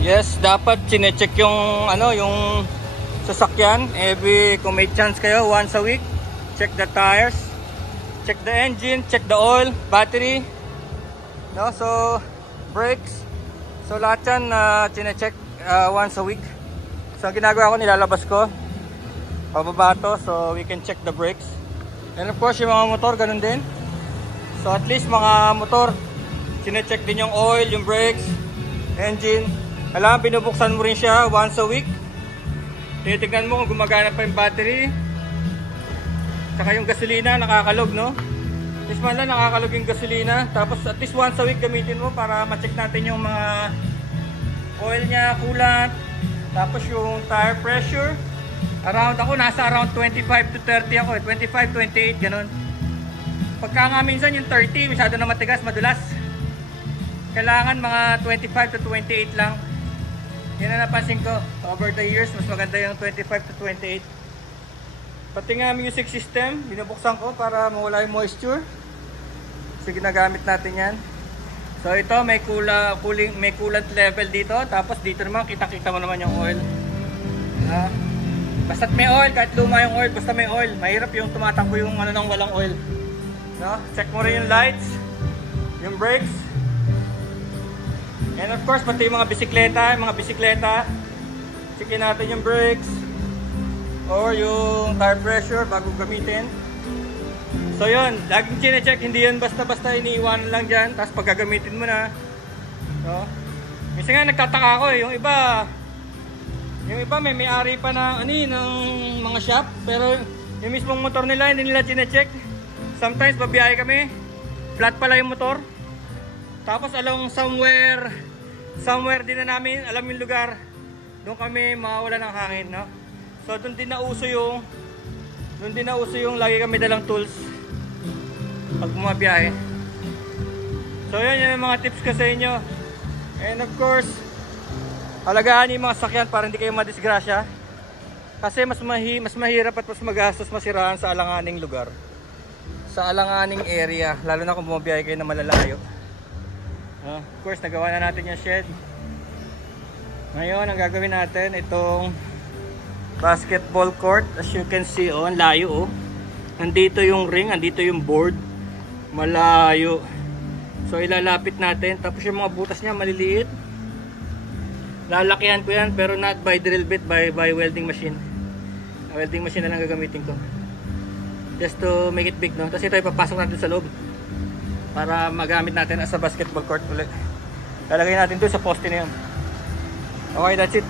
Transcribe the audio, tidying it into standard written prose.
Yes, dapat chinecheck yung ano, yung sasakyan kung may chance kayo once a week. Check the tires, check the engine, check the oil, battery, no? So brakes, so lahat yan chinecheck once a week. So ang ginagawa ko, nilalabas ko pababa to, so we can check the brakes. And of course yung mga motor ganun din. So at least mga motor chinecheck din yung oil, yung brakes, engine. Alam, binubuksan mo rin siya once a week. Tinitignan mo kung gumagana pa yung battery. Saka yung gasolina, nakakalog, no? At least man lang nakakalog yung gasolina. Tapos at least once a week gamitin mo para ma-check natin yung mga oil niya, coolant. Tapos yung tire pressure. Nasa around 25 to 30 ako. 25, 28, ganun. Pagka nga minsan yung 30, masyado na matigas, madulas. Kailangan mga 25 to 28 lang. Yan na napansin ko. Over the years, mas maganda yung 25 to 28. Pati nga music system, binubuksan ko para mawala yung moisture. So ginagamit natin yan. So ito, may coolant level dito. Tapos dito naman, kita-kita mo naman yung oil. Basta't may oil, kahit luma yung oil, basta may oil. Mahirap yung tumatakbo yung ano nang walang oil. No? Check mo rin yung lights, yung brakes. And of course, pati yung mga bisikleta. Checkin natin yung brakes or yung tire pressure bago gamitin. So yun, laging chine-check, hindi yun basta-basta iniiwanan lang dyan, tapos pag gagamitin mo na, no? Minsan nga nagtataka ako yung iba may-ari pa na ng mga shop, pero yung mismong motor nila hindi nila chine-check. Sometimes babiyahe kami, flat pala yung motor, tapos along somewhere din na namin alam yung lugar, doon kami mawawala ng hangin, no? So doon din nauso yung lagi kami dalang tools pag bumabiyahe. So yun yung mga tips ko sa inyo. And of course, alagaan yung mga sakyan para hindi kayo madisgrasya, kasi mas mahirap at mas magastos masiraan sa alanganing lugar, sa alanganing area, lalo na kung bumabiyahe kayo na malalayo. Of course, nagawa na natin yung shed. Ngayon, ang gagawin natin, itong basketball court. As you can see, ang layo. Nandito yung ring, nandito yung board. Malayo. So, ilalapit natin. Tapos yung mga butas niya, maliliit. Lalakihan ko yan, pero not by drill bit, by welding machine. Welding machine na lang gagamitin ko. Just to make it big, no? Tapos ito, ipapasok natin sa loob para magamit natin as a basketball court ulit. Lalagay natin doon sa poste na yun. Okay, that's it.